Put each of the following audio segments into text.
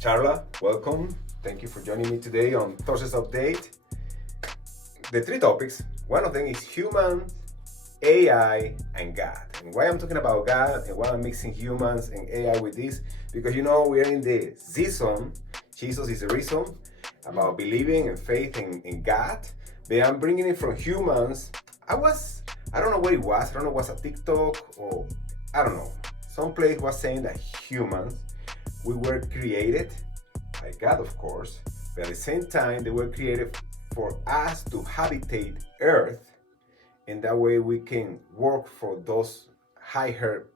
Charla, welcome. Thank you for joining me today on Thursday's Update. The three topics, one of them is humans, AI, and God. And why I'm talking about God and why I'm mixing humans and AI with this, because we're in the season, Jesus is the reason, about believing and faith in God. But I'm bringing it from humans. I don't know where it was. I don't know, was a TikTok or I don't know. Some place was saying that humans, we were created by God, of course, but at the same time, they were created for us to habitate Earth, and that way we can work for those higher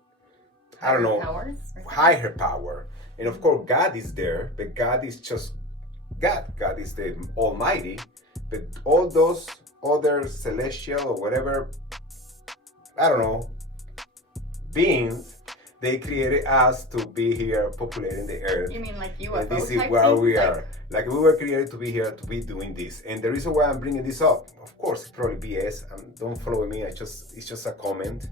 powers, higher power. And of course, God is there, but God is just God. God is the Almighty, but all those other celestial or whatever, beings, they created us to be here populating the earth. You mean like UFO? And this is where we are. Like we were created to be here to be doing this. And the reason why I'm bringing this up, of course, it's probably BS. Don't follow me. It's just a comment.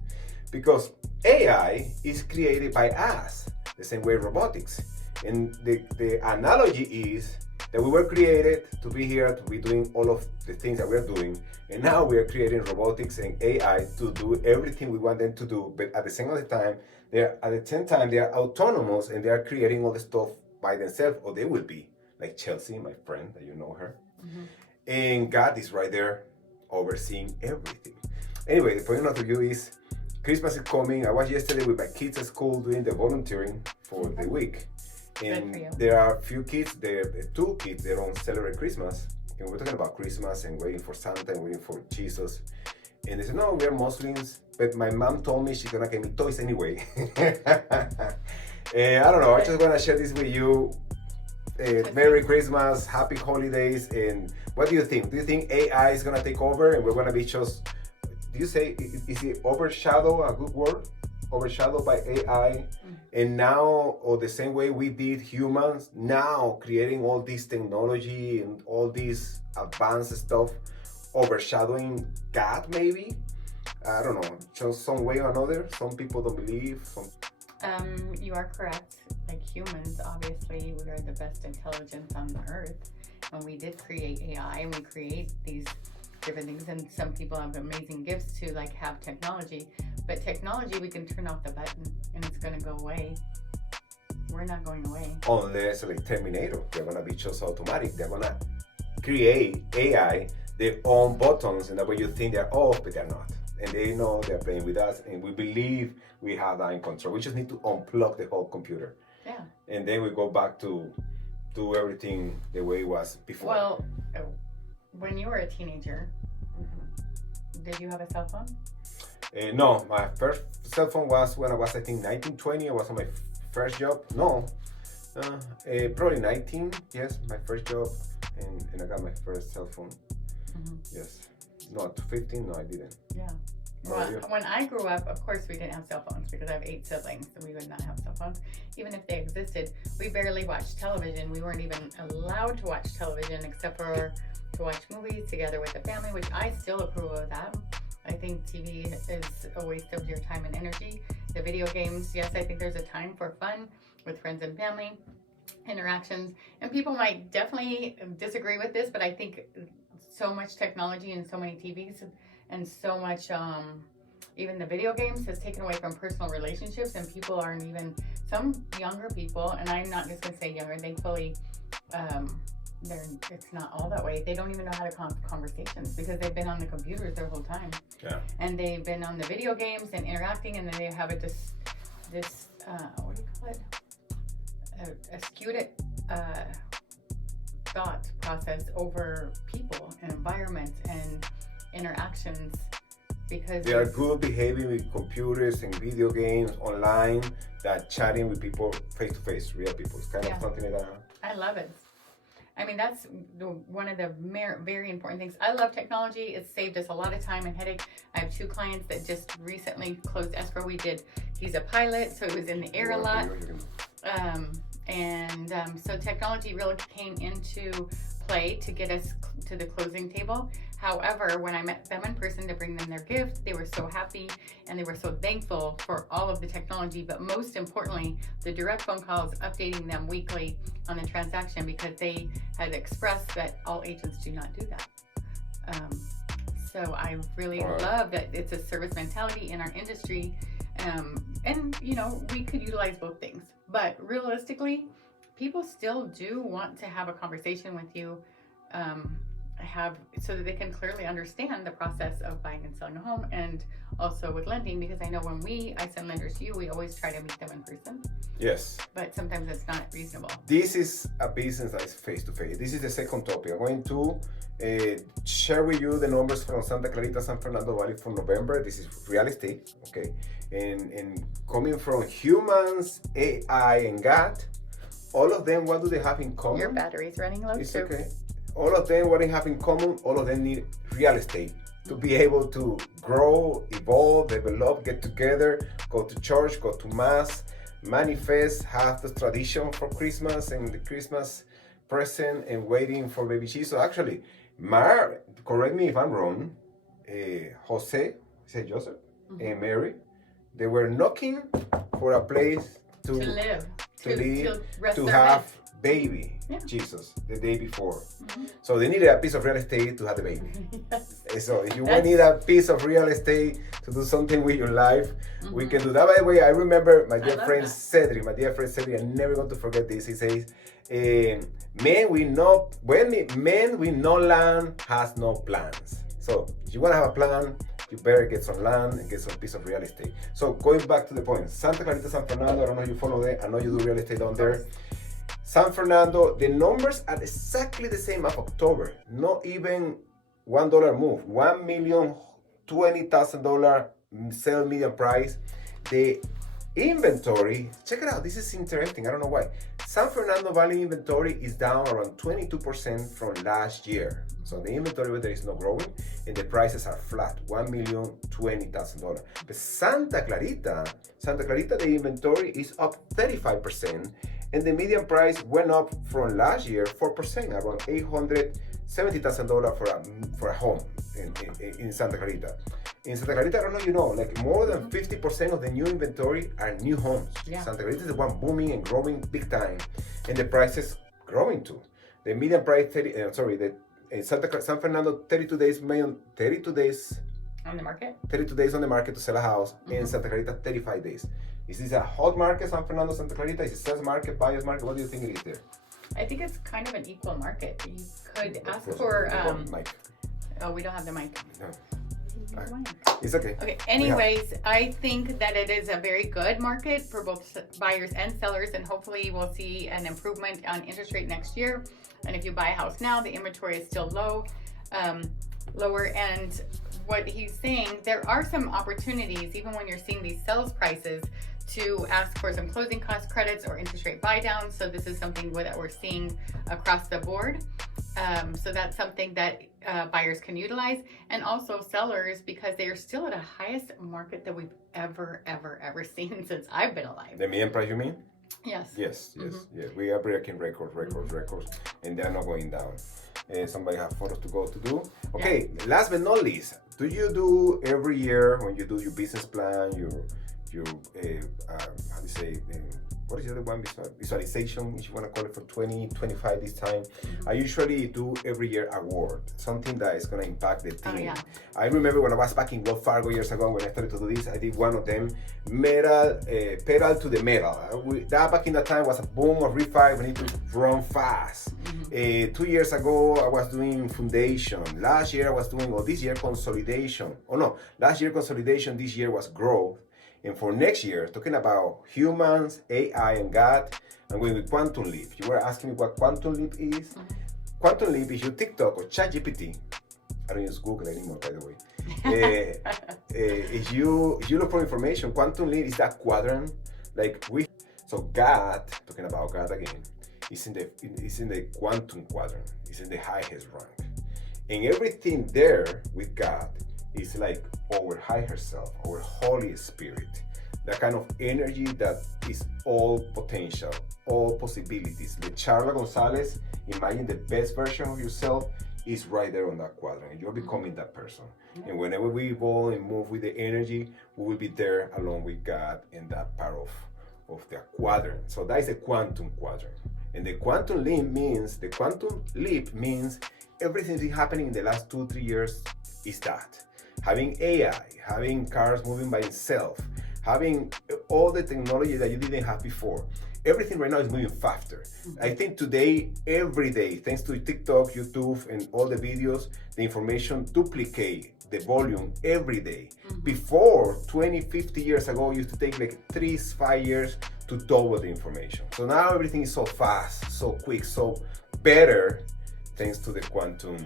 Because AI is created by us, the same way robotics. And the analogy is that we were created to be here to be doing all of the things that we're doing. And now we are creating robotics and AI to do everything we want them to do. But at the same time, they are autonomous and they are creating all the stuff by themselves, or they will be, like Chelsea, my friend, that you know her. Mm-hmm. And God is right there overseeing everything. Anyway, the point of view is Christmas is coming. I was yesterday with my kids at school doing the volunteering for the week. And there are a few kids, two kids, they don't celebrate Christmas. And we're talking about Christmas and waiting for Santa and waiting for Jesus. And they said, no, we're Muslims. But my mom told me she's going to give me toys anyway. And I don't know, I just want to share this with you. Merry Christmas, happy holidays. And what do you think? Do you think AI is going to take over and we're going to be just, do you say, is it overshadow a good word? Overshadowed by AI, and now, or the same way we did humans, now creating all this technology and all this advanced stuff, overshadowing God maybe? I don't know, just some way or another. Some people don't believe. You are correct. Like humans, obviously, we are the best intelligence on the earth. And we did create AI and we create these different things, and some people have amazing gifts to like have technology, but technology we can turn off the button and it's going to go away. We're not going away unless like Terminator, they're going to be just automatic. They're going to create AI their own buttons, and that way you think they're off, but they're not, and they know they're playing with us, and we believe we have that in control. We just need to unplug the whole computer, and then we go back to do everything the way it was before. Well, when you were a teenager, did you have a cell phone? No, my first cell phone was when I was, I think, 19, 20. I was on my first job. No, probably 19, yes, my first job. And I got my first cell phone. Mm-hmm. Yes. No, at 15, no, I didn't. Yeah. Well, when I grew up, of course, we didn't have cell phones because I have 8 siblings, so we would not have cell phones. Even if they existed, we barely watched television. We weren't even allowed to watch television except for to watch movies together with the family, which I still approve of that. I think TV is a waste of your time and energy. The video games, yes, I think there's a time for fun with friends and family interactions. And people might definitely disagree with this, but I think so much technology and so many TVs and so much, even the video games has taken away from personal relationships, and people aren't even, some younger people, and I'm not just going to say younger, thankfully, it's not all that way. They don't even know how to conversations because they've been on the computers their whole time. Yeah. And they've been on the video games and interacting, and then they have this what do you call it? A skewed thought process over people and environment and interactions, because they are good behaving with computers and video games online than chatting with people face to face, real people. It's kind of something like that. I love it. I mean, that's one of the very important things. I love technology. It's saved us a lot of time and headache. I have 2 clients that just recently closed escrow. He's a pilot, so he was in the air a lot. So technology really came into play to get us to the closing table. However, when I met them in person to bring them their gift, they were so happy and they were so thankful for all of the technology, but most importantly, the direct phone calls updating them weekly on the transaction, because they had expressed that all agents do not do that. So I really love that it's a service mentality in our industry. And you know, we could utilize both things, but realistically, people still do want to have a conversation with you, so that they can clearly understand the process of buying and selling a home, and also with lending, because I know when I send lenders to you, we always try to meet them in person. Yes. But sometimes it's not reasonable. This is a business that is face to face. This is the second topic. I'm going to share with you the numbers from Santa Clarita, San Fernando Valley for November. This is real estate, okay? And coming from humans, AI, and God, all of them, what do they have in common? Your battery's running low, it's too. Okay. All of them, what they have in common, all of them need real estate to be able to grow, evolve, develop, get together, go to church, go to mass, manifest, have the tradition for Christmas and the Christmas present and waiting for baby Jesus. Actually, correct me if I'm wrong, Jose, Joseph, and Mary, they were knocking for a place to live, to have baby Jesus the day before. So they needed a piece of real estate to have the baby. Yes. So if you need a piece of real estate to do something with your life, we can do that. By the way, I remember my dear friend Cedric, I'm never going to forget this. He says, men with no land has no plans. So if you want to have a plan, you better get some land and get some piece of real estate. So going back to the point, Santa Clarita, San Fernando, I don't know if you follow that. I know you do real estate down there. San Fernando, the numbers are exactly the same as October. Not even $1 move. $1,020,000 sale median price. The inventory, check it out. This is interesting. I don't know why. San Fernando Valley inventory is down around 22% from last year. So the inventory there is not growing and the prices are flat, $1,020,000. But Santa Clarita, the inventory is up 35%. And the median price went up from last year 4%, around $870,000 for a home in Santa Clarita. In Santa Clarita, I don't know if you know, like more than 50% of the new inventory are new homes. Yeah. Santa Clarita is the one booming and growing big time, and the prices growing too. The median price, San Fernando, 32 days on the market. 32 days on the market to sell a house. In Santa Clarita, 35 days. Is this a hot market, San Fernando, Santa Clarita? Is it sales market, buyer's market? What do you think it is there? I think it's kind of an equal market. You could ask for. Mic. Oh, we don't have the mic. No. It's okay. Okay. Anyways, I think that it is a very good market for both buyers and sellers, and hopefully we'll see an improvement on interest rate next year. And if you buy a house now, the inventory is still lower. And what he's saying, there are some opportunities, even when you're seeing these sales prices, to ask for some closing cost credits or interest rate buy downs. So this is something that we're seeing across the board. So that's something that buyers can utilize, and also sellers, because they are still at a highest market that we've ever seen since I've been alive. The median price, you mean? Yes. Yes. We are breaking records, and they're not going down. Somebody have photos to go to do. Okay, last but not least, do you do every year when you do your business plan, your how do you say, what is the other one, visualization, if you want to call it, for 2025 this time? I usually do every year award, something that is going to impact the team. I remember when I was back in Wells Fargo years ago, when I started to do this, I did one of them, pedal to the metal. That back in that time was a boom of refi. We need to run fast. 2 years ago, I was doing foundation. Last year, I was doing, this year, consolidation. Last year, consolidation, this year was growth. And for next year, talking about humans, AI, and God, I'm going with Quantum Leap. You were asking me what Quantum Leap is. Quantum Leap is your TikTok or ChatGPT. I don't use Google anymore, by the way. If you look for information, Quantum Leap is that quadrant. So God, talking about God again, is in the quantum quadrant. It's in the highest rank. And everything there with God is like our higher self, our Holy Spirit, that kind of energy that is all potential, all possibilities. Like Charla Gonzalez, imagine the best version of yourself. is right there on that quadrant. You're becoming that person. And whenever we evolve and move with the energy, we will be there along with God in that part of the quadrant. So that is the quantum quadrant. And the quantum leap means everything that's happening in the last 2-3 years is that. Having AI, having cars moving by itself, having all the technology that you didn't have before. Everything right now is moving faster. I think today, every day, thanks to TikTok, YouTube, and all the videos, the information duplicate the volume every day. Before, 20, 50 years ago, it used to take like 3-5 years to double the information. So now everything is so fast, so quick, so better, thanks to the quantum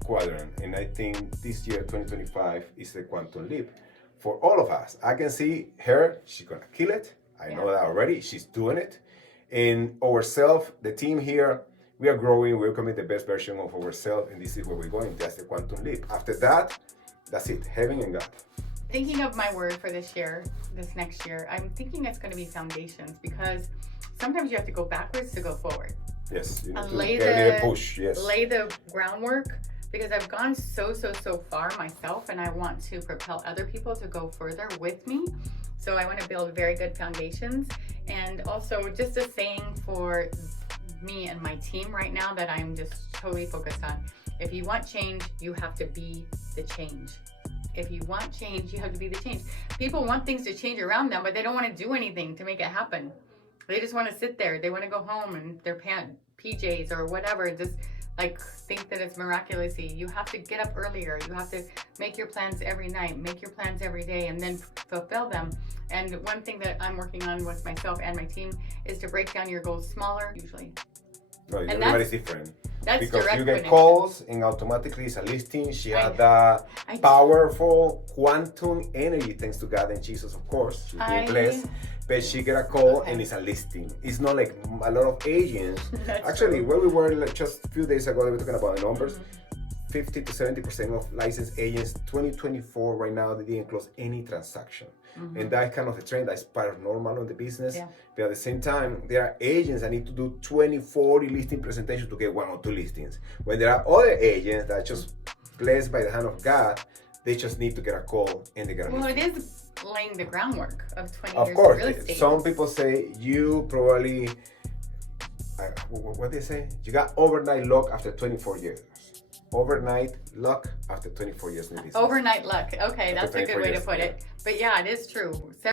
quadrant. And I think this year, 2025, is the quantum leap for all of us. I can see her, she's gonna kill it. I know that already, she's doing it. And ourselves, the team here, we are growing, we're becoming the best version of ourselves, and this is where we're going. That's the quantum leap. After that, that's it, heaven and God. Thinking of my word for this year, this next year, I'm thinking it's going to be foundations, because sometimes you have to go backwards to go forward. Yes, you need to lay get a push, yes. Lay the groundwork, because I've gone so far myself, and I want to propel other people to go further with me. So I want to build very good foundations. And also just a saying for me and my team right now that I'm just totally focused on. If you want change, you have to be the change. If you want change, you have to be the change. People want things to change around them, but they don't want to do anything to make it happen. They just want to sit there. They want to go home and their PJs or whatever, just like think that it's miraculously. You have to get up earlier. You have to make your plans every night, make your plans every day, and then fulfill them. And one thing that I'm working on with myself and my team is to break down your goals smaller, usually. No, everybody's different. That's because direct you get connection. calls and automatically it's a listing. She had that powerful quantum energy, thanks to God and Jesus, of course. She's being blessed. But she get a call and it's a listing. It's not like a lot of agents. Actually, where we were like just a few days ago, we were talking about the numbers. 50 to 70% of licensed agents, 2024 right now, they didn't close any transaction. And that's kind of the trend that's part of normal in the business. But at the same time, there are agents that need to do 20, 40 listing presentations to get 1 or 2 listings. When there are other agents that are just blessed by the hand of God, they just need to get a call and they get a listing. It is laying the groundwork of 20 of years course, of real estate. Some people say you probably, what they say? You got overnight luck after 24 years. Overnight luck after 24 years in business. Overnight luck. Okay, After that's a good way to put years, it. But yeah, it is true.